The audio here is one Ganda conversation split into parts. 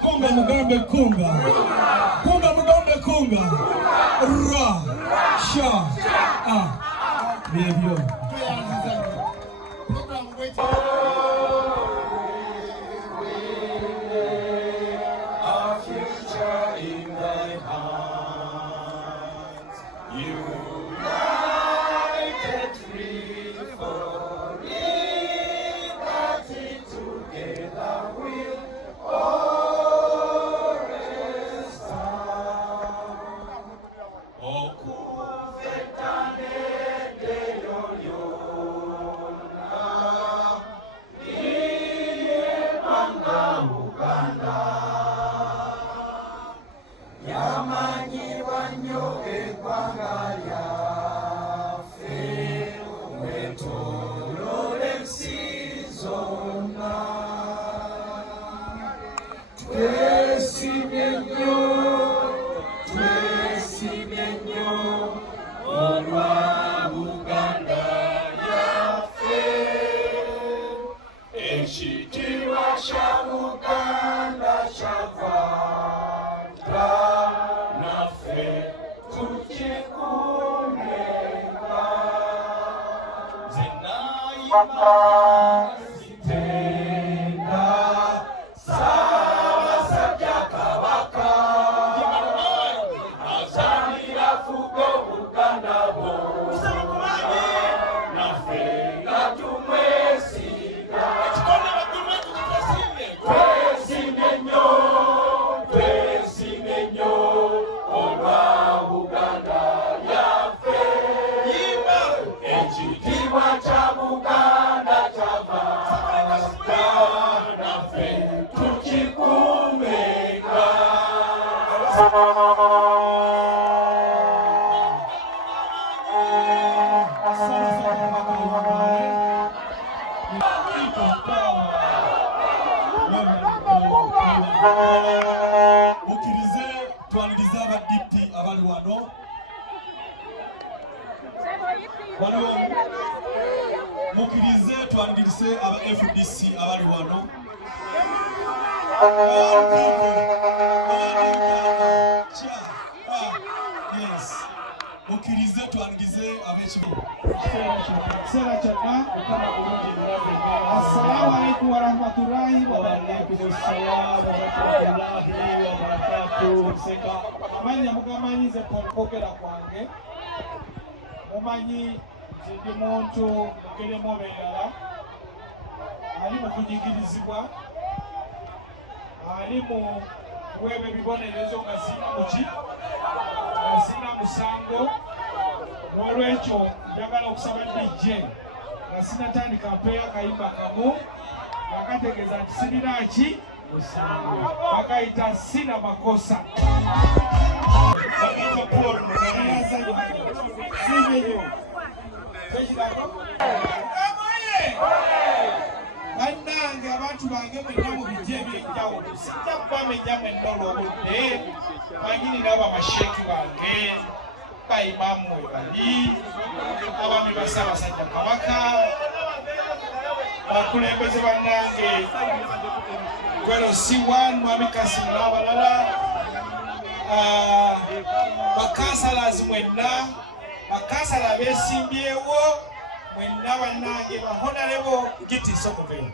Kunga Mugambe kunga. Kunga Mugambe kunga. Ra. Sha. Bibyo. Our future in thy hands. United free for liberty together we'll always stand. Oh, kufetane de yoyona, iye manga Uganda. Yamanyi wanyo eggwanga lyaffe, mwetooloola ensi zonna. Twesibe nnyo olwa Buganda yaffe. Ekitiibwa kya Buganda kyavaata naffe tukikuumenga. Nze naayima zitenda Ssaabasajja Kabaka azanira fuga Obuganda bwo naffe nga tumwesiga. Twesibe nnyo olwa Buganda yaffe. Ekitiibwa kya Buganda kyavaata naffe tukikuumenga. Mukirize twanirize abadipti abali wano. Mukirize twanirize aba FDC abali wano. Yes. Mukirize twanirize abekibiina. Sera chana kama bulungi mulabe. Assalamu alaikum wa rahmatullahi wa barakatuh. Seka amanya mugamanyize kwogera kwange. Mumanyi ndi muntu mugeremu obeerala. Ali mu kunyigirizibwa. Ali mu kuweebwa ebibonerezo nga sina musango. N'olwekyo njagala okusaba DJ nga sinatandika mpeeyo akayimba kamu akategeeza nti sirina ki bakayita sina makosa. Bannange abantu bange mwenna mu bijja eby'enjawulo sijja kubamenya mwenna olw'obudde banyinira bamasheeki bange bayimamu we bali abaami ba Ssaabasajja Kabaka bakulembeze bannange Gwero C1 Mwami Kasimu n'abalala bakansalazi mwenna bakansala beesimbyewo mwenna bannange bahonalebo gitiisa okubeera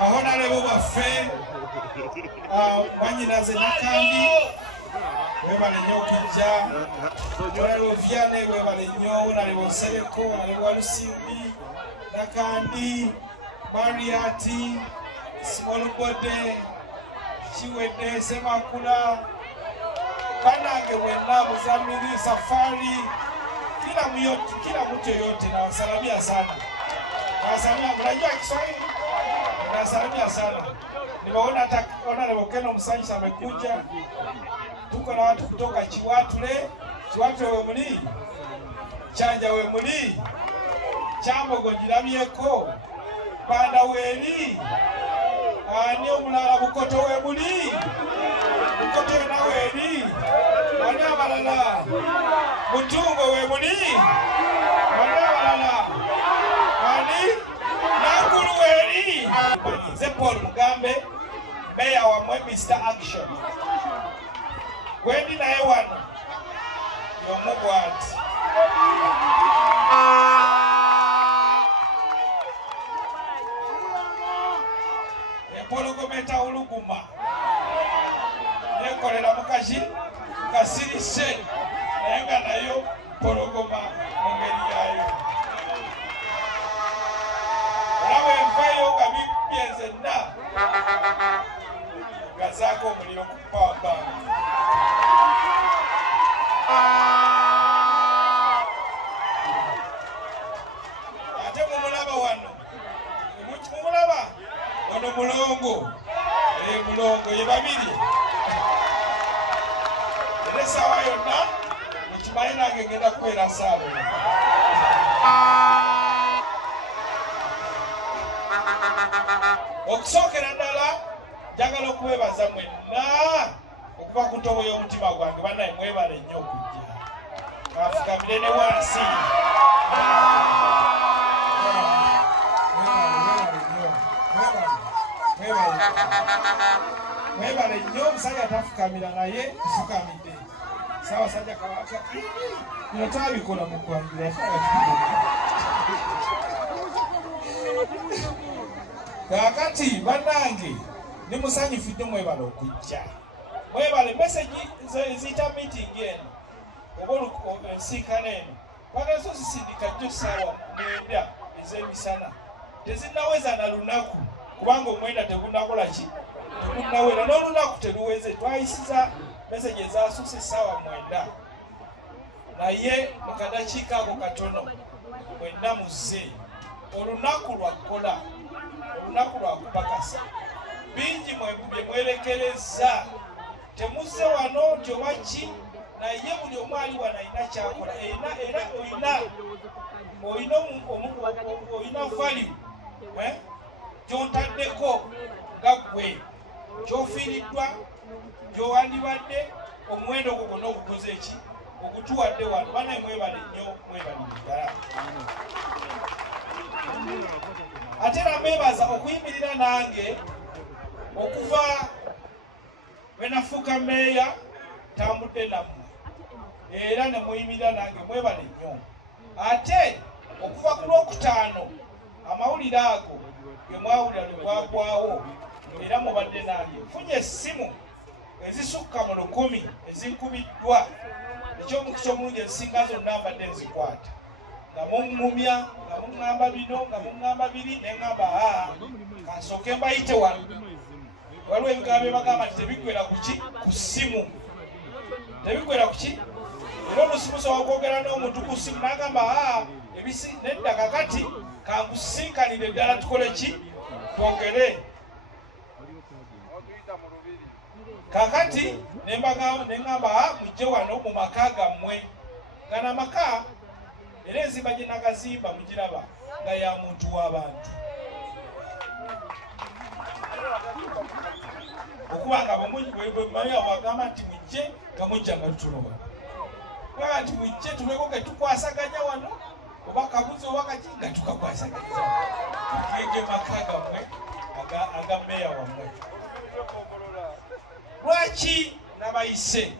bahonalebo baffe Mwanyinaze Nakandi webale nnyo okujja olalo Vianney webale nnyo nalebo Nsereko nalebo Lusimbi Nakandi Mariati Simolubode Kiwedde Semakula banange bwenna Muzamiri Safari kila mtu yote nawasalamia sana. Nawasalamia, mnajua Kiswahili? Nawasalamia sana. Nimeona hata Honorable Keno Musanyisa amekuja. Tuko na watu kutoka Chiwatule we muli Chanja we muli Chambogo Njiramieko Banda weli ani omulala Bukoto we muli Bukoto na weli ani abalala Butungo we muli ani abalala ani Nakulu weli Nze Paul Mugambe Meya wa Mr. Action Wendi naye wano yomubwati empologometa oluguma yekolera mukazi kasirise naye nga nayo pologoma engeri yayo olaba envayo nga byenzenna gazaako omuliro kupamba ate mumulaba wano mumulaba wano mulongo mulongo ye babiri era essaawa yonna mukimanyi nange ngenda kubeera saabu okusookera ddala njagala okubeebaza mwenna okuba ku ntobo y'omutima gwange bannaye mwebale nnyo okujja kafukamire ne wansi mwebale nnyo omusajja atafukamira naye tufukamidde Ssaabasajja Kabaka bino twabikola mu kwanjula kakati bannange nimusanyufu nnyo mwebale okujja mwebale meseji eziyita meeting eno oba ensinkano eno bagenza ozisindika jjo ssaawa mwenda ez'emisana tezinnaweza na lunaku kubanga omwenda tegunnakola ki tegunnawera n'olunaku teruweze twayisiza meseji ezasusa essaawa mwenda naye mu kadakiika ako katono mwenna muzze olunaku lwakola olunaku lwakupakasa bingi bye mwerekereza temuzze wano nti oba ki naye buli omu ali wano alina kyakola era olina value gy'ontaddeko nga ggwe ky'ofiiriddwa gy'owandibadde omuwendo ogwo gwonna ogukoze eki ogutuwadde wano banaye mwebale nnyo mwebale ddala ate era mbeebaza okuyimirira nange okuva bwe nafuuka meeya tambudde nammwe era ne muyimirira nange mwebale nnyo ate okuva ku Lwokutaano amawulire ago ge mwawulira lwe gwagwawo era mubadde nange nfunye essimu ezisukka mu 10 ezinkubiddwa ekyomukisa omulungi ezisinga zonna mbadde nzikwata nga muŋŋumya nga muŋŋamba bino nga muŋŋamba biri ne ŋŋamba kansooke mbayite wano waliwo ebigambo bye bagamba nti tebiggwera ku ki ku ssimu tebiggwera ku ki era olusimu sobola okwogera n'omuntu ku ssimu n'agamba nedda kakati kangusinkanire ddala tukole ki twogere kakati neŋŋamba mujje wano mu maka gammwe nga n'amaka era enzimba gye nagazimba mugiraba nga ya muntu w'abantu okuba nga bwemumanyi abagamba nti mujje nga mujja nga tutuloba kubanga nti mujje tuleko ke tukwasaganya wano oba kabuzi oba kaki nga tukakwasaganya tukege maka gammwe aga mmeeya wammwe lwaki nabayise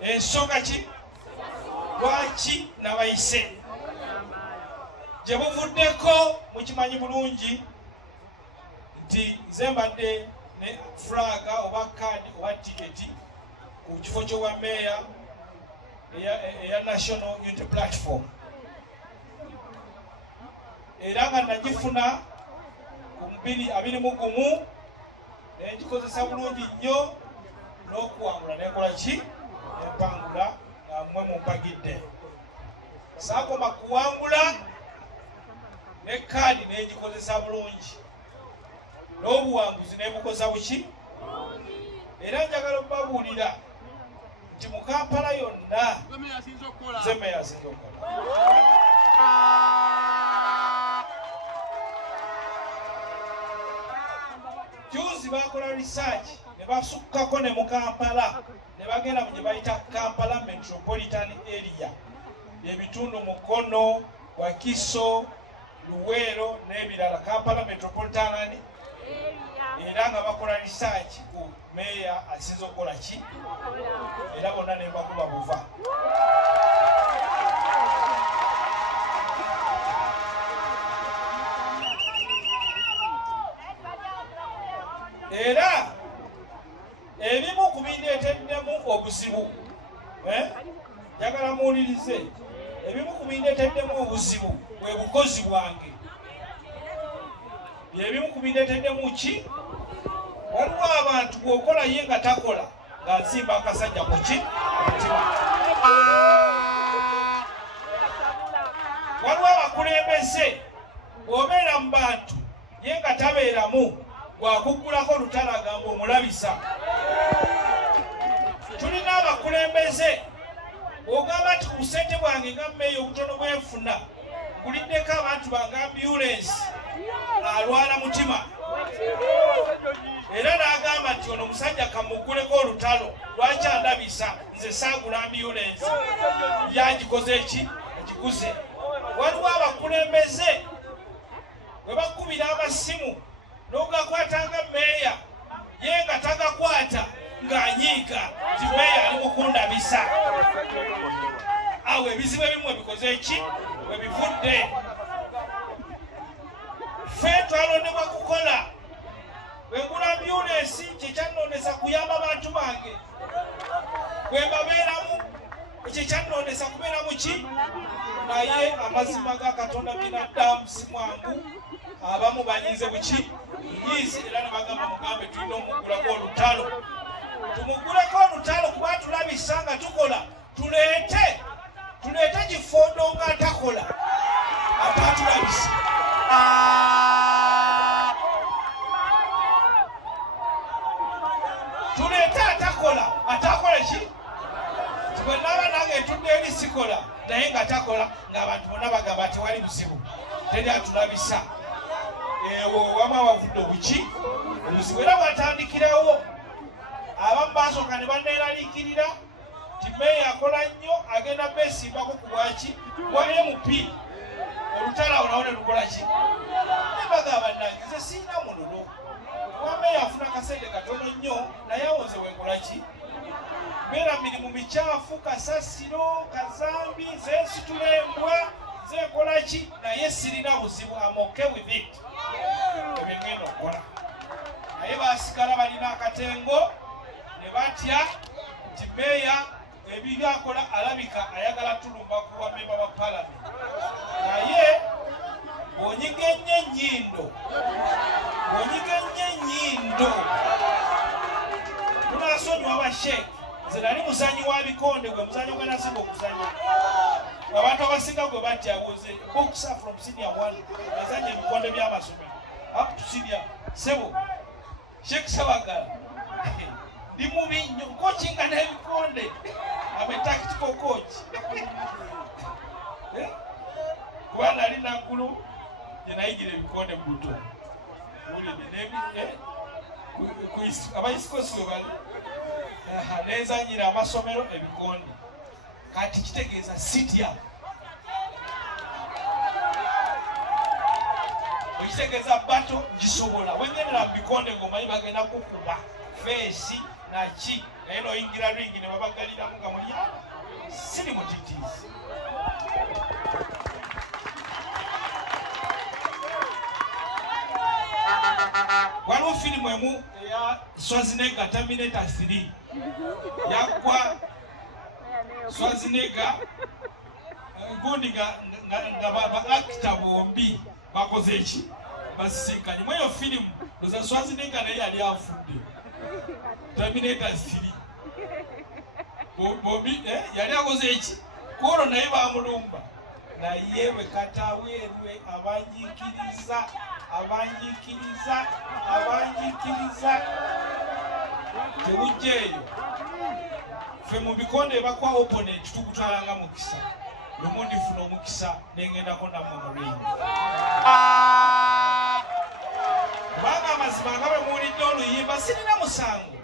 ensonga ki lwaki nabayise gye buvuddeko mukimanyi bulungi nti nze mbadde flaga oba kadi oba tiketi ku kifo ky'obwa meeya eya National Unity Platform. Era nga nagifuna ku 2021 nengikozesa bulungi nnyo n'okuwangula nekola ki empangula nga mmwe mumpagidde. Saakoma kuwangula ne kaadi negikozesa bulungi n'obuwanguzi nebukoza buki. Era njagala okubabuulira nti mu Kampala yonna nze meeya asinze okukola. Juzi bakola research ne basukkako ne mu Kampala ne bagenda mu gye bayita Kampala Metropolitan Area, ebitundu Mukono, Wakiso, Luweero n'ebirala, Kampala Metropolitan Area. Era nga bakola research ku meeya asinze okukola ki, era bonna ne bakuba buva. Era ebimu ku bindeeteddemu obuzibu, njagala muwulirize, ebimu ku bindeeteddemu obuzibu bwe bukozi bwange. Ebimu ku bindeeteddemu ki? Waliwo abantu bw'okola ye nga takola nga nsimba akasajja ku ki? Waliwo abakulembeze bw'obeera mu bantu ye nga tabeeramu, bwakuggulako olutalo agamba omulabisa. Tulina abakulembeze ogamba nti ku busente bwange nga mmeeya obutono bwenfuna kuliddeko abantu bange ambulensi alwala mutima, era n'agamba nti ono musajja kamugguleko olutalo, lwaki andabisa nze saagula ambulensi, yagikoze eki? Agiguze. Waliwo abakulembeze bwe bakubira amasimu n'ogakwatanga meeya ye nga tagakwata ng'anyiika nti meeya ali mukundabisa. Awo ebizibu ebimu ebikoze eki? Bwe bivudde. Ffe twalondebwa kukola. Bwe ngula ambulensi kyekyannondesa kuyamba bantu bange, bwe mbabeeramu kyekyannondesa kubeera mu ki? Naye amazima ga Katonda binaddamu si mwangu. Abamu banyize buki nyizi, era ne bagamba mugambe tulina omugulako olutalo. Tumuguleko olutalo kuba tulabisa nga tukola. Tuleete Kifondo nga atakola, atatulabisa. Tuleete atakola, atakola ki? Bwe naba nange ntudde eri sikola naye nga takola, ng'abantu bonna bagamba tewali buzibu, teri atulabisa. Ewo wamu abavudde obuki obuzibu. Era bwatandikirawo abamu basooka ne banneeraliikirira nti meeya akola nnyo, agenda beesimbako ku bwaki bwa MP. Olutalo awo nawo ne lukola ki? Ne bagamba nange nze siina mululu, kuba meeya afuna akasente katono nnyo, naye awo nze wenkola ki? Beera mirimu mikyafu, kasasiro, kazambi, zeesitula embwa, zeekola ki? Naye sirina buzibu, I'm okay with it. Ebigenda okukola. Naye baasigala balina akatengo ne batya nti meeya ebibi akola alabika ayagala tulumba ku bamemba ba palamenti. Naye bw'onyigenye ennyindo tunaasonyiwa basheeki. Nze nali muzanyi wa bikonde, gwe muzanyi gwe nasinga okuzanya. Abantu abasinga gwe batyabuze boxer from senior 1 yazanya ebikonde by'amasomero up to senior sebo. Sheikh Sabagala ndi mubi nnyo, coachinga n'ebikonde. I'm a tactical coach. Kuba nali naggulu gye nayigira ebikonde mu buto. Abaisikosi we bali nenzanyira amasomero ebikonde. Kati kitegeeza sitya. Ekitegeeza bato gisobola. Wengendera bikonde ng'omanyi bagenda kukuba feesi naki, naye n'oyingira ringi ne babagaliramu nga muli siri mutitiizi. Waliwo firimu emu ya Schwarzenegger Terminator 3 yakwa Schwarzenegger gundi nga ba actor bombi bakoze eki basisinkanye mweyo film loza Schwarzenegger naye yali afudde Terminator 3 bombi yali akoze eki koro naye bamulumba naye bwe kataweerwe abanjikiriza tebujjeeyo ffe mu bikonde bakwa opponent tukutwalanga mukisa lumu ndifuna omukisa nengendako nammwe mu ring kubanga amazima nga bwe muwulidde oluyimba sirina musango.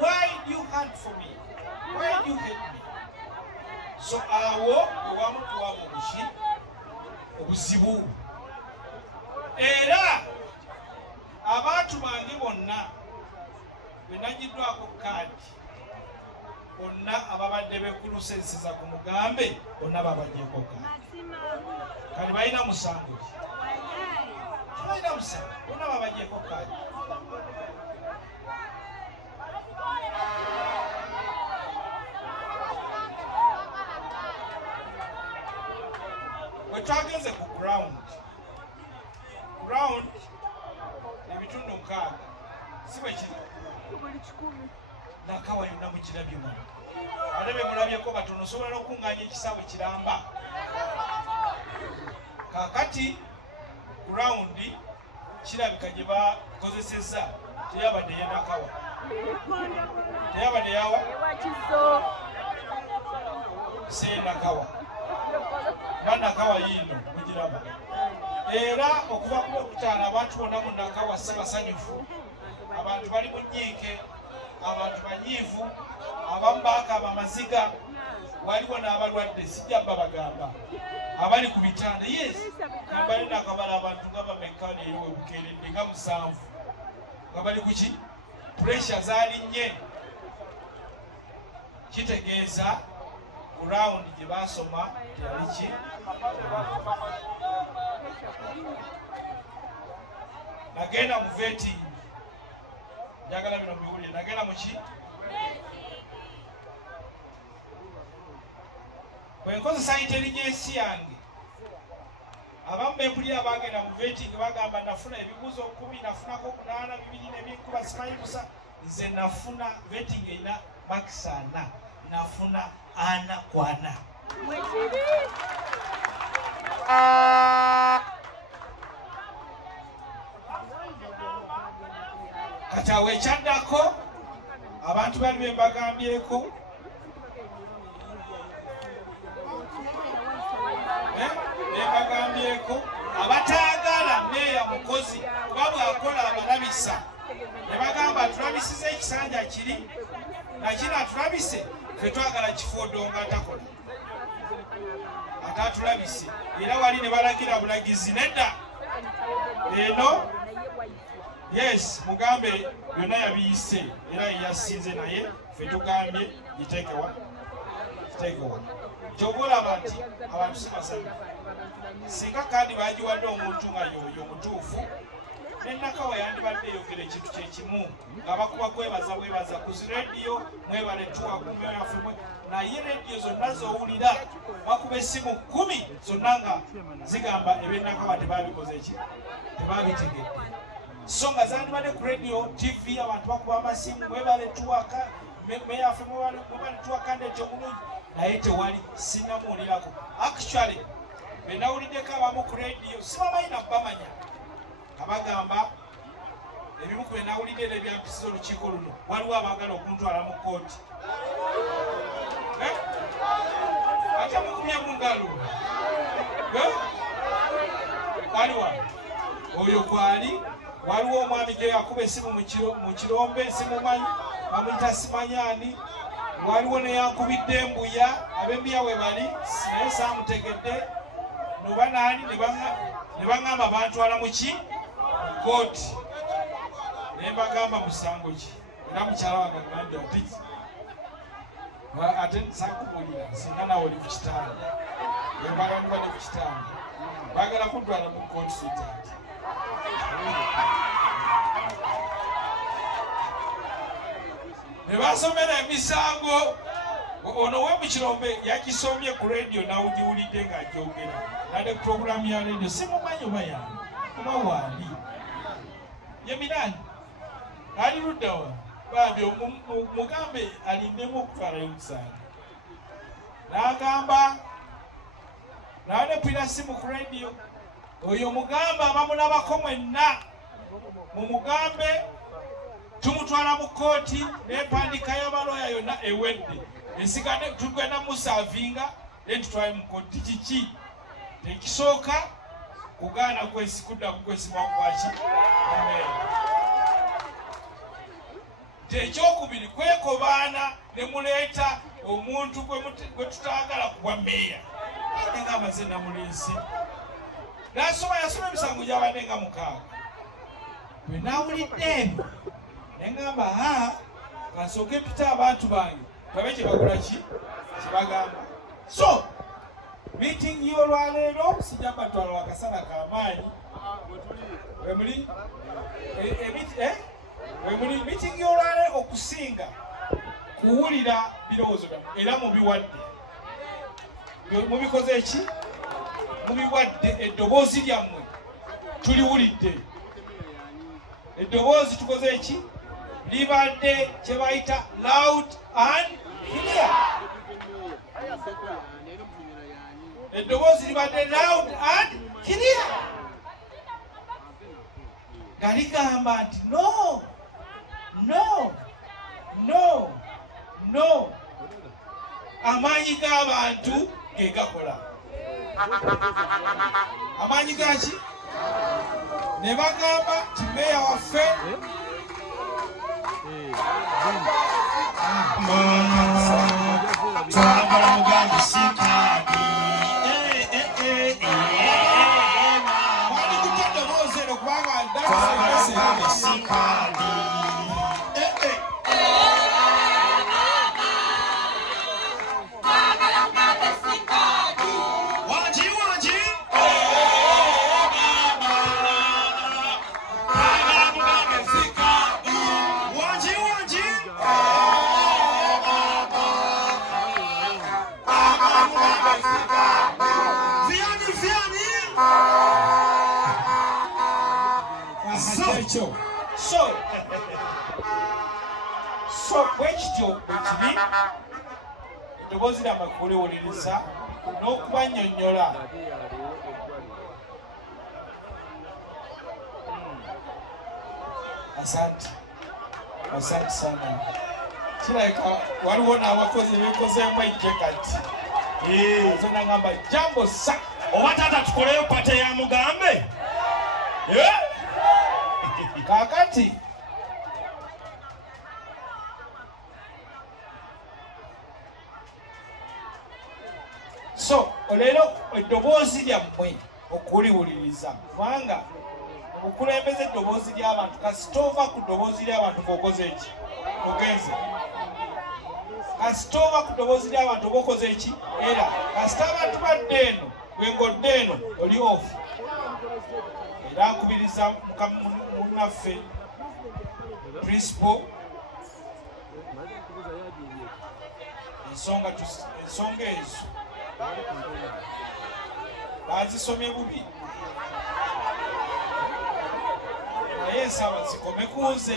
Why do you hunt for me? Why do you hate me? So awo owamu kuwaba obuki obuzibu era abantu bange bonna bwe nagiddwako kaadi bonna ababadde bekulusenseza ku mugambe bonna babajjeko kaadi kati balina musango ki balina musango bonna babajjeko kaadi wetwagenze ku ground ebitundu 6 si bwe kiri Nakawa yonna mukirabye wano ate be mulabyeko batono osobola okunganya ekisaawe kiramba kakati ground kirabika gye bakozesezza teyabadde ye Nakawa teyabadde yawa se Nakawa Nakawa yino mugiraba era okuva ku Lwokutaano abantu bonna mu Nakawa basanyufu abantu bali mu nnyiike abantu banyiivu abamu baakaaba amaziga waliwo n'abalwadde sijja babagamba abali ku bitanda yes bali nakabala abantu nga bamekani eriwe bukeeredde nga 7 nga bali kuki pressure zalinnye kitegeeza ground gye basoma teyali ki nagenda mu vetting njagala bino biwulire nagenda mu ki bwe nkozesa intelligence yange abamu beempulira abagenda mu vetting bagamba nafuna ebibuuzo 10 nafunako 8 2 nebinkuba simanyi kusa nze nafuna vetting erina makisi 4 nafuna 4 kati awo ekyaddako abantu bali bembagambyeko abataagala meeya mukozi babwakola abalabisa ne bagamba atulabisiza ekisanja kiri nakino atulabise fe twagala kifoodonga atakola ate atulabise era wali ne balagira bulagizi nedda eno yes mugambe byonna yabiyise era yasinze naye fe tugambye giteekewa kyoboolaba nti abantu sibasanya singa kandi bagiwadde omuntu nga yoyo mutuufu ne Nakawa yandibadde eyogera ekintu kyekimu nga bakuba kwebaza ku zirediyo mwebale tuwakumeyaffe naye rediyo zonna zowulira bakuba essimu 10 zonna nga zigamba eby'Nakawa tebabikoze eki tebabitegedde so nga zandibadde ku rediyo TV abantu bakuba amasimu mwebale tuwaka meyaffe mwebale tuwaka ndete omulungi naye tewali sinamuwulirako actually benawuliddeko abamu ku rediyo sibamanyi nakubamanya abagamba ebimu ku benawulidde era ebyampisiza olukiiko luno waliwo abaagala okuntwala mu kooti ate mukumye mu ngalo waliwa oyo gwali waliwo omwami gye yakuba essimu mu kirombe simumanyi bamuyita simanyani waliwo neyankubidde embuya ab'embuya we bali naye saamutegedde noba naani ne baŋŋamba bantwala mu ki kooti ne mbagamba musango ki era mukyala wange agambye ati ate sakubulira singa nawe oli ku kitanda embagala nibadde ku kitanda baagala kuddwala mu kooti sweetheart ne basomera emisango ono w'emukirombe yagisomye ku radio nawugiwulidde ng'agyogera nadde programu ya radio simumanyi oba yange oba waali yeminani ali luddawa babyo mugambe alindemu okutwalayo omusango n'agamba n'alepira simu ku radio oyo mugambe abamulabako mwenna mumugambe tumutwala mu kooti n'empandiika y'abaloya yonna ewedde esigane tugenda musavinga netutwale mu kooti kiki tekisooka kugaana kudda kukwesibwa kwaki tekyokubiri kwekobaana ne muleeta omuntu gwe tutaagala kuba meeya nga amaze namulinsi yasoma emisango gy'abadde nga 6 bwe nawulidde ebyo neŋŋamba kansooke mpita abantu bange babe kye bakola kibagamba so meeting y'olwaleero sijja batwala wakasana k'amaanyi wemuli meeting y'olwaleero okusinga kuwulira birowoozo byammwe era mubiwadde mubikoze eki mubiwadde eddoboozi lyammwe tuliwulidde eddoboozi tukoze eki libadde kye bayita loud and clear eddoboozi libadde loud and clear nga ligamba nti no no no no amaanyi g'abantu ge gakola amaanyi gaki ne bagamba nti meeya waffe twagala mugambe sikaadi wali kutedoboozi eno kubanga twagala sikaadi so bwekityo bwekibi eddoboozi lyamwe kuliwuliriza n'okubannyonnyola asante sana kirabika waliwo n'abakozi bekozeemu ejje kati zonna ngamba jambo sa oba taata tukoleyo pate ya mugambe kakati so olero eddoboozi lyammwe okuliwuliriza kubanga okulembeza eddoboozi ly'abantu kasitova ku ddoboozi ly'abantu ng'okoze eki ogenze kasitova ku ddoboozi ly'abantu oba okoze eki era kasita abantu badde eno bwengodde eno oli ofu era nkubiriza munnaffe principal ensonga ezo bazisomye bubi naye nsaba zikome ku nze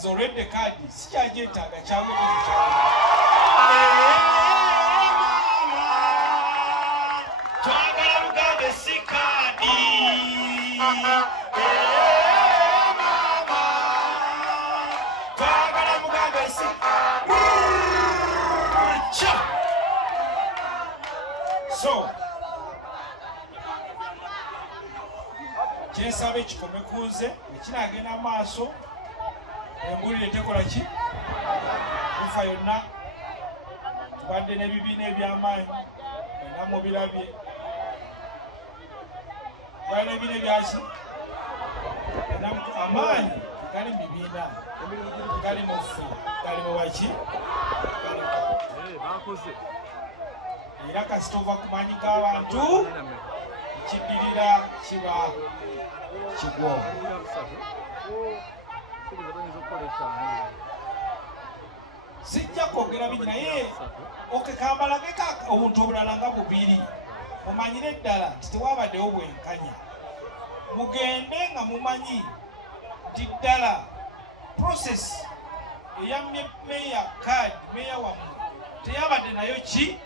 zolwedde kaadi sikyagyetaaga kyangwe twagala mugambe sikaadi twagala mugambe so kyensaba ekikome ku nze ekinagenda mu maaso embulire tekola ki kufa yonna tubadde n'ebibiina eby'amaanyi era mubirabye twali n'ebibiina ebyaki amaanyi gali mu bibiina gali mu ffe gali mu baki era kasita ova ku maanyi g'abantu ekiddirira kiba kigwo sijja kwogera bingi naye okekambalageka obuntu obulala nga bubiri mumanyire eddala nti tewabaddewo bwenkanya mugende nga mumanyi nti ddala process eya meya card meya wammwe teyabadde nayo ki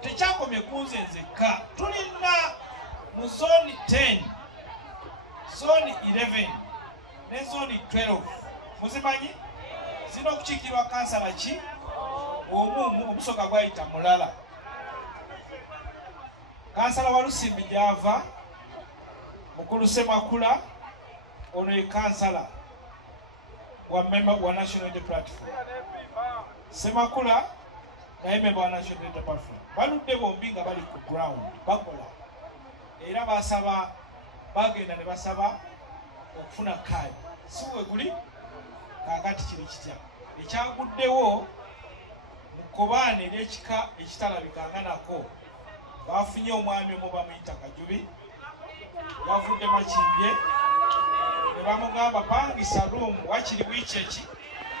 tekyakomye kunze nzekka tulina mu zone 10 zone 11 ne zone 12 muzimanyi zino okukiikirwa kansala ki omumu omusoga gwayita mulala kansala Walusimbi gyava mukulu Semakula ono ye kansala wa member wa National Unity Platform Semakula naye member wa National Unity Platform baludde bombi nga bali ku ground bakola era basaba bagenda ne basaba okufuna kaadi si we guli kakati kiri kitya ekyaguddewo mukobaane n'ekika ekitalabikanga nako bafunye omwami omu bamuyita Kajubi bavudde Makimbye ne bamugamba pangisa luumu wakiri wiiki eki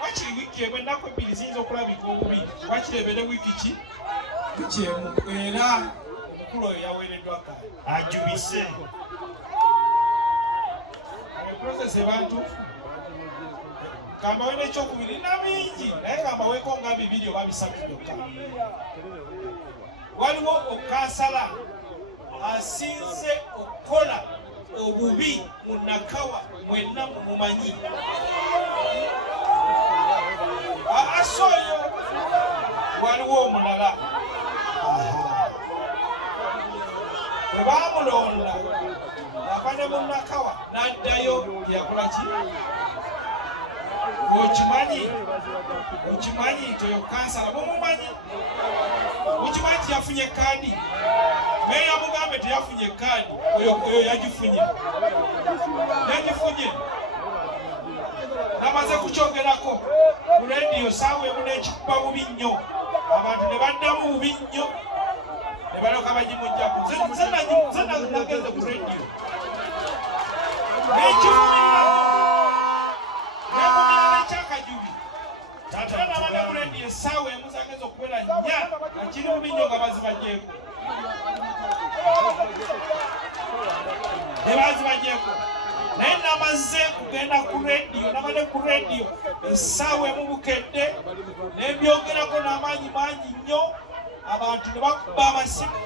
wakiri wiiki emu ennaku ebbiri ziyinza okulabika obubi wakiri ebere wiiki ki wiiki emu era omukulu oyo yaweereddwa kaadi ajubise process abantu kambawe n'ekyokubiri na bingi naye kambaweeko nga bibiri oba bisatu byokka waliwo okansala asinze okukola obubi mu Nakawa mwenna mumumanyi ase oyo waliwo omulala bwe baamulonda ava ne mu Nakawa n'addayo yakola ki okimanyi nti oyo kansala mumumanyi okimanyi nti yafunye kaadi meya mugambe teyafunye kaadi oyo yagifunye namaze kukyogerako ku rediyo saawa emu n'ekikuba bubi nnyo abantu ne baddamu bubi nnyo ne balyoka bagimugjaku nze nagenze ku rediyo Kajubi tata nabana kulendi esawe muzagenza okuwera nnya akiri mu binyo nga bazibagyeko naye namaze kugenda ku rediyo nabade ku rediyo esawe mu bukedde nebyogerako n'amaanyi mangi nnyo abantu ne bakuba amasimu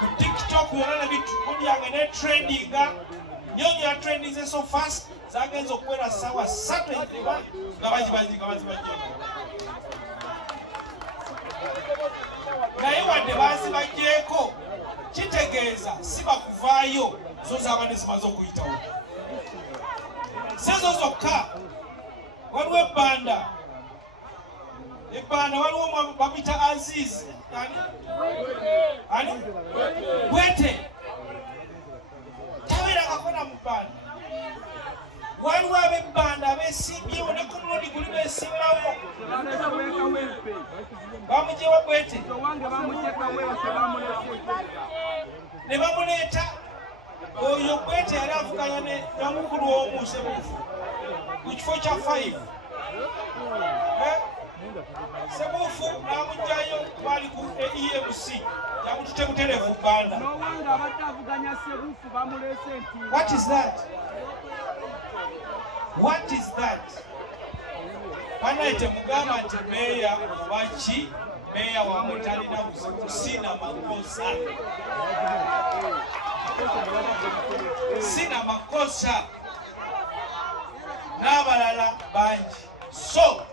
ku TikTok yona nebitukulyange ne trendinga nyonyo ya trending so fast zagenza okuwera sawa 3 nga bazibagyeko naye wadde bazibagyeko kitegeeza si bakuvaayo zo zaaba ne zimaze okuyitawo sezo zokka waliwo ebbanda waliwo bamuyita Aziz ani Bwete tabeerangako mu bbanda waliwo ab'ebbanda abeesimbyewo ne ku mulundi guli beesimbawo bamugyewa Bwete ne bamuleeta oyo Bwete yali avuganya n'omukulu w'omu Sebuufu ku kifo kya 5 Sebuufu n'amugjayo bali ku EMC yamututte butereevu bbanda. What is that? What is that? Banaite mugamba nti meya waki meya wa mutalina sina makosa. Sina makosa. N'abalala bangi. So,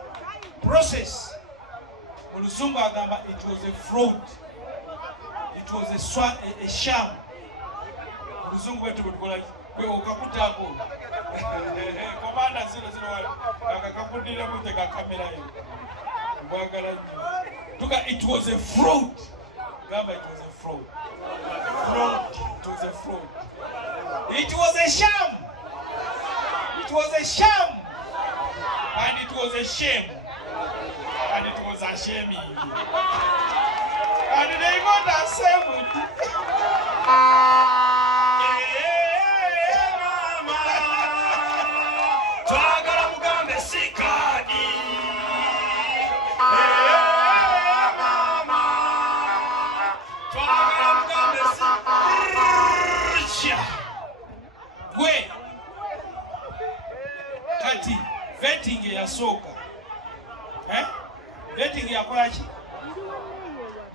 process. Muluzungu agamba it was a fraud. It was a sham. Muluzungu wetu butukola okakutako. Komanda 001 akakakudira muteka kamera ye. Mbagala tuka it was a fraud. Gamba it was a fraud. It was a fraud. It was a sham. It was a sham. And it was a shame. And it was a shaming. And they got that same with it. Twagala mugambe sikadi. kati vetting eyasooka vetting yakola ki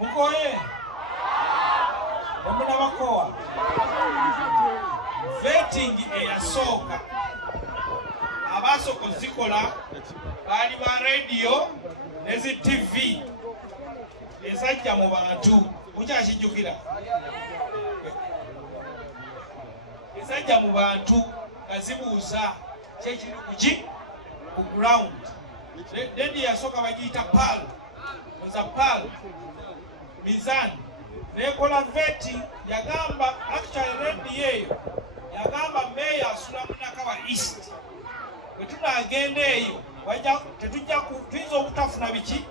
mukoye omunabakowa vetting eyasooka abasooka zikola baali ba radio nezi TV ezajja mu bantu ukyakijjukira ezajja mu bantu nga zibuuza kyekiri kuki ku ground radio yasooka bagiyita PAL oza PAL Mizan nekola vetting yagamba actually radio eyo yagamba meya asula Munakawa East bwe tunagenda eyo tetujja tuyinza obutafuna biki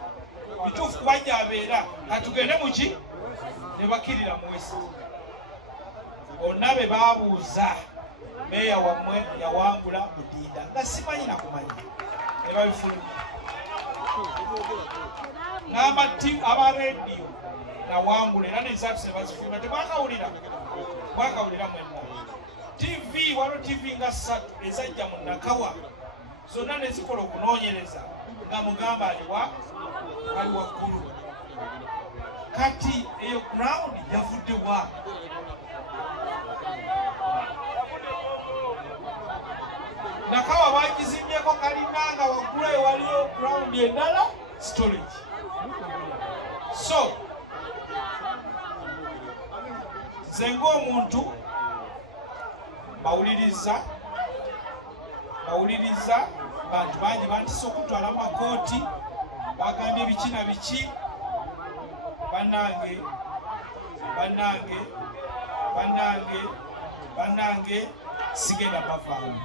bituufu kubajja abeera katugende muki ne bakirira mu West bonna be baabuuza meya wammwe yawangula Budiida nga simanyi nakumanya ne babifuluma n'amati aba rediyo nawangula era n'ensaafisi ne bazifuluma tebakawulira mwenna TV waliwo TV nga 3 ezajja mu Nakawa zonna ne zikola okunoonyereza nga mugamba ali waggulu kati eyo ground yavudde wa Nakawa bagizimyeko kalina nga waggulu eyo waliyo ground endala storage so nze ng'omuntu bawuliriza bantu bangi bantise okutwala mu makooti bagambye biki na biki bannange sigenda bavaamu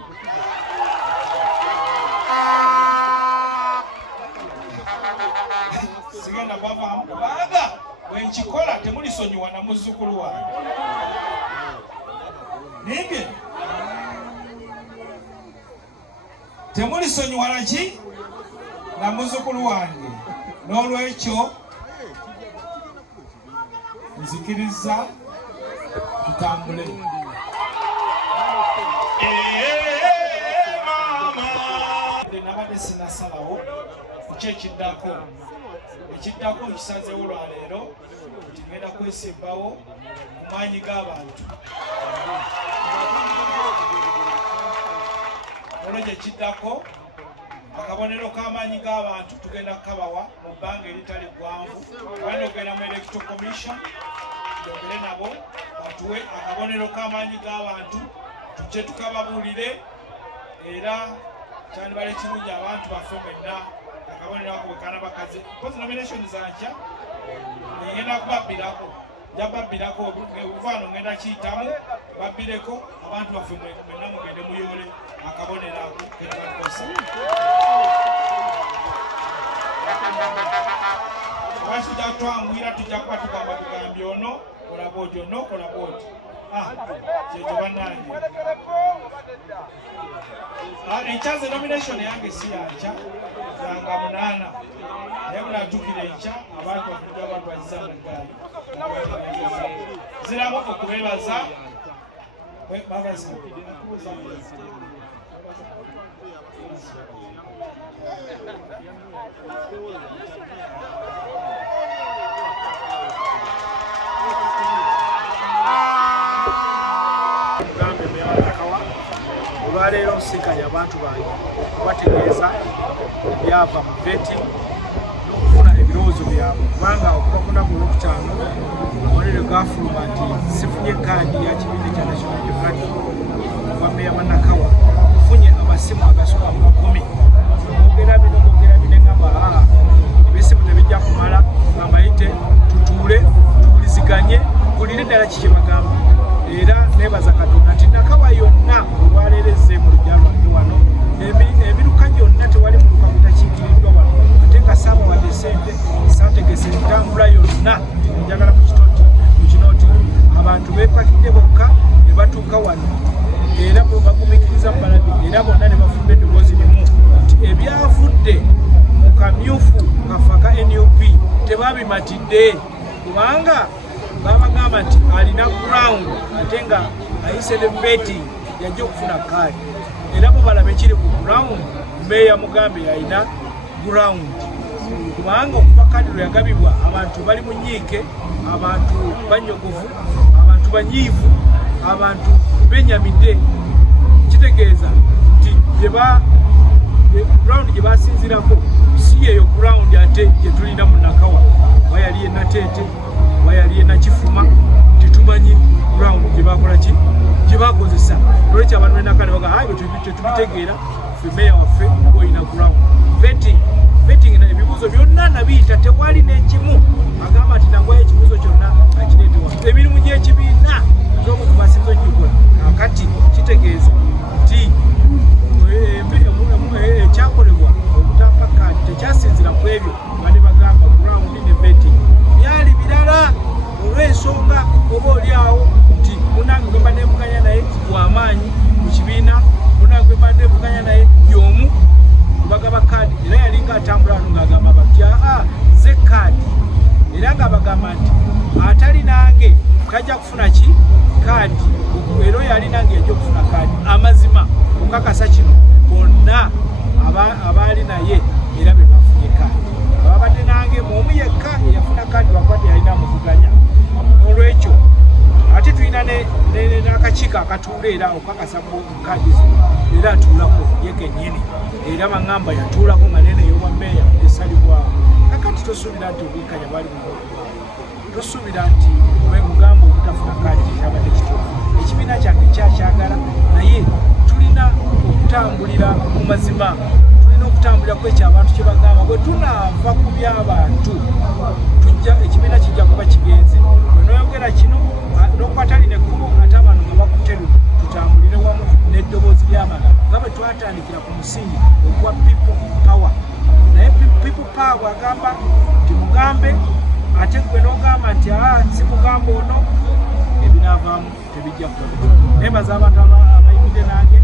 sigenda bavaamu kubanga bwenkikola temulisonyiwa na muzzukulu wange ninge temulisonyiwa naki na muzzukulu wange n'olwekyo nzikiriza tutambule nabadde sinasalawo kiki ekiddako nkisazeewo lwaleero nti ngenda kwesimbawo mu maanyi g'abantu olwo gye kiddako akabonero k'amaanyi g'abantu tugenda kukabawa mu bbanga eritali ggwanvu abandi okugenda mu electoral commission yogere nabo batuwe akabonero k'amaanyi g'abantu tujje tukababuulire era kyandibale kirungi abantu baffe mwenna akabonero ako bwekana bakaze kozi nomination zankya ngenda kubabbirako njababbirako obuvaano ngenda kiyitamu babbireko abantu baffe mwenna mugende muyoole akabonero ako kebakosa lwaki tujja twangwira tujja kuba tugamba tugambye ono olaba oti ono olaba oti kyekyo bannange enkyaze nomination yange si yankya yanga 8 naye munatukira enkya abantu bakuja abantu bazizanagaali ziramu okubebaza olwaleero nsinkanya abantu bange okubategeeza byava mu vetting n'okufuna ebirowoozo byabwe kubanga okuva ku lunaku olwokutaano amalire gafuluma nti sifunye kaadi ya kibiina kya National Democratic okuva meya wa Nakawa nfunye amasimu agasoka mu 10 ogera bino ngamba ebisimu tebijja kumala ngamba yite tutuule tuwuliziganye mpulire ddala kiki bagamba era nebaza Katonda nti Nakawa yonna olwaleereze mu lujja lwange wano ebiruka gyonna tewali muluka gutakiikiriddwa wano ate nga saaba wadde sente saategese entambula yonna njagala mu kino nti abantu beepakidde bokka ne batuuka wano era bagumikiriza mu balabi era bonna ne bafumba eddoboozi limu nti ebyavudde mu kamyufu kafa ka NUP tebabimatidde kubanga babagamba nti alina ground ate nga ayise ne vetting yajja okufuna kaadi era mubalabe kiri ku ground meya Mugambe yalina ground kubanga okuva kadi lwe yagabibwa abantu bali mu nyiike abantu banyogovu abantu banyiivu abantu benyamidde kitegeeza nti ground gye basinzirako si yeyo ground ate gye tulina mu Nakawa wayali e Nateete wayali e Nakifuma tetumanyi ground gye bakola ki gye bakozesa olwekyo abantu benakale baga hayi tubitegeera ffe meya waffe olina ground vetting na ebibuuzo byonna nabiyita tewali n'ekimu agamba nti nangwayo ekibuuzo kyonna akireetewa emirimu gy'ekibiina z'omuntu basinza ogikola akati kitegeeza nti ekyakolebwa okutampa kadi tekyasinzira ku ebyo bane bagamba ground ne vetting byali birala olw'ensonga oba oli awo nti munange gwe mbadde mvuganya naye w'amaanyi mu kibiina munange gwe mbadde mvuganya naye y'omu bagaba kadi era yalinga atambula wano ng'agamba bati nze kadi era nga bagamba nti atali nange tajja kufuna ki kadi era yali nange yajja okufuna kadi amazima okukakasa kino bonna abaali naye era be bafunye kadi ababadde nange muomu yekka eyafuna kadi lwakuba teyalina amuvuganya n'olwekyo ate tulina n'akakiiko akatuula era okukakasa kadi zino era atuulako ye kennyini era baŋŋamba yatuulako nga nene ey'obwa meeya esalibwawo kakati tosuubira nti obwenkanya bali mugogo tosuubira nti Mugambe obutafuna kadi kyabadde kituufu ekibiina kyange kyakyagala naye tulina okutambulira mu mazima tulina okutambulira ku ekyo abantu kye bagamba bwe tunaava ku by'abantu ekibiina kijja kuba kigenze bwe noyogera kino n'okwatali nekkubo ate abantu nga bakutelu tutambulire wamu n'eddoboozi ly'amala nga bwe twatandikira ku musingi ogwa people power naye people power bw'agamba nti Mugambe ate gwe n'ogamba nti si Mugambe ono ebinaavaamu tebijja kuba nebaza abantu abayimidde nange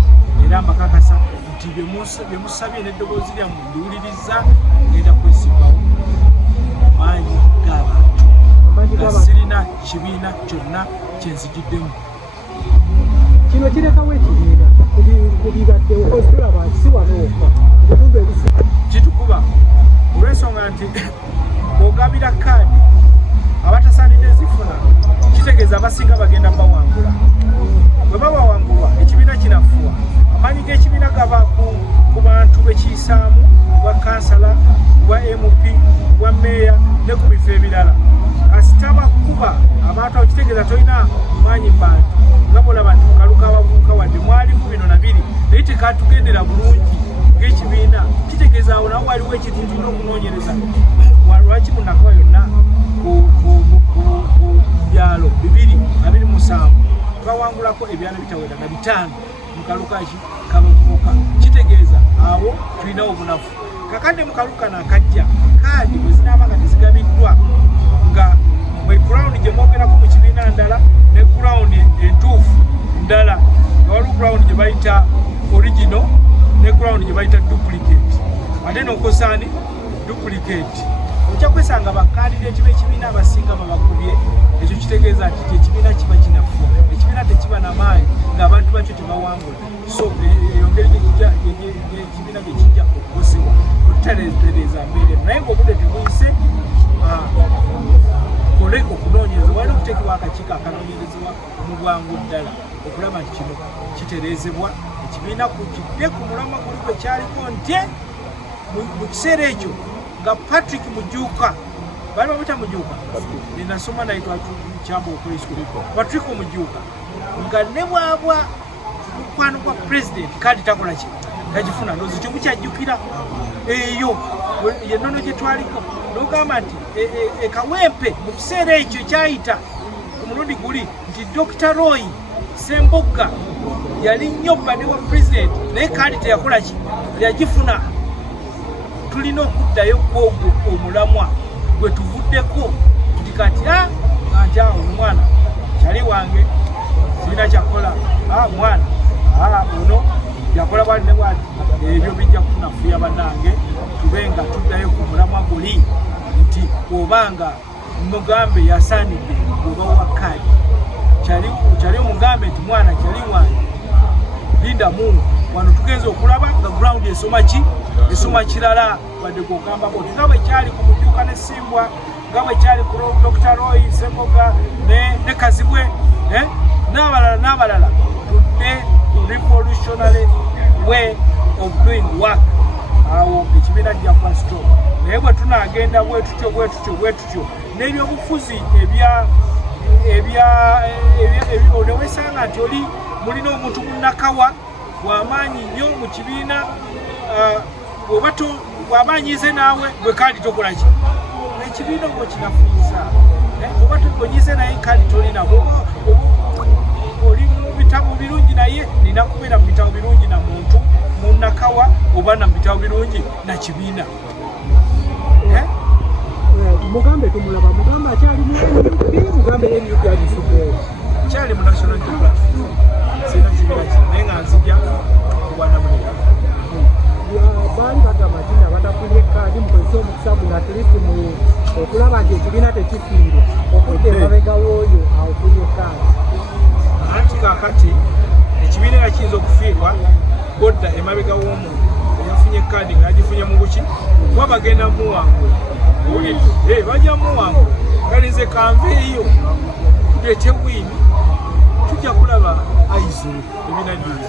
era mbakakasa nti bye musabye n'eddoboozi lyammwe ndiwuliriza ngenda kwesimbawo amaanyi g'abantu nga sirina kibiina kyonna kyenzigiddemu kino kirekawo ekibiina kubibadde okozitulaba si wano wokka ebitundu ebisi kitukuba olw'ensonga nti ogabira kadi abatasaanidde zifuna kitegeeza abasinga bagenda bawangula bwe babawangulwa ekibiina kinafuwa amaanyi g'ekibiina gaba ku bantu bekiyisaamu bwa kansala bwa MP bwa meeya ne ku bifo ebirala kasita bakuba abantu okitegeeza tolina maanyi bantu nga bolaba nti mukaluka abavubuka wadde mwali ku bino na biri naye tekatugendera bulungi ng'ekibiina kitegeeza awo nawo waliwo ekintu tulina okunoonyereza lwaki mu Nakawa yonna ku byalo 227 twawangulako ebyalo bitawera na 5 mukaluka ki kabavubuka kitegeeza awo tulinawo obunafu kakadde mukaluka nakajja kadi bwe zinaaba nga tezigabiddwa nga bwe ground gye mwogerako mu kibiina ndala ne ground entuufu ndala nga waliwo ground gye bayita original ne ground gye bayita duplicate ate n'okosaani duplicate ojja kwesanga bakandidate b'ekibiina abasinga babakubye ekyo kitegeeza nti ekibiina kiba kinafuwa ekibiina tekiba n'amaanyi ng'abantu bakyo tebawangula so eyo ngeri ekibiina gye kijja okukosebwa otutaleetereza mbeera naye ng'obudde tebuyise kole okunoonyereza walina okuteekebwa akakiiko akanoonyerezebwa mu bwangu ddala okulaba nti kino kitereezebwa ekibiina kidde ku mulamwa guli gwe kyaliko ntye mu kiseera ekyo nga Patrick Mujuuka bali bamuyita Mujuuka ninasoma naye twatukyamba okwesikuliko Patrick Mujuuka nga ne bwabwa mukwano gwa president kadi takola ki tagifuna ndowooza kyo mukyajjukira eyo yennono gye twaliko n'ogamba nti ekawempe mu kiseera ekyo kyayita ku mulundi guli nti Dr. Roy Sembogga yali nnyo badde wa president naye kadi teyakola ki yagifuna tulina okuddayo kwogwo omulamwa gwe tuvuddeko nti kati nti awo omwana kyali wange sirina kyakola mwana ono yakola bwali ne bwali ebyo bijja kunafuya bannange tube nga tuddayo ku mulamwa guli nti obanga Mugambe yasaanidde obawa kadi kyali omugambe nti mwana kyali wange linda mungu wano tugenze okulaba nga ground esoma kirala wadde kugambako nga bwe kyali ku Mubyuka ne Simbwa, nga bwe kyali ku Dr. Roy Sekoga ne Kazibwe n'abalala tudde revolutionary way of doing work. Awo ekibiina jja kuba stop, naye bwe tunagenda bwe tutyo n'ebyobufuzi olewesanga nti oli mulina omuntu munnakawa w'amaanyi nnyo mu kibiina, bw'abanyize naawe bwe kandi tokolaki ekibiina obwo kinafuyiza, oba tugonyize naye kandi tolinabo, oli mu bitabo birungi naye nina kubeera mu bitabo birungi na muntu munnakawa oba na mu bitabo birungi na kibiina. Mugambe tumulaba, Mugambe akyali Mugambe NUP agisuubula kyali mu National Geographic sina kibiina kino naye nga nzija kubwana mulira baali bagamba nti nga batafunye kaadi mukozesa omukisa guno at least okulaba nti ekibiina tekifiirwa okudda emabega w'oyo afunye kaadi. anti kaakati ekibiina era kiyinza okufiirwa godda emabega w'omuntu eyafunye kaadi nga yagifunye mu buki kuba bagenda muwangula owulidde bajja muwangula galinze kanveeyo tulete wini tujja kulaba aizo ebinaddizi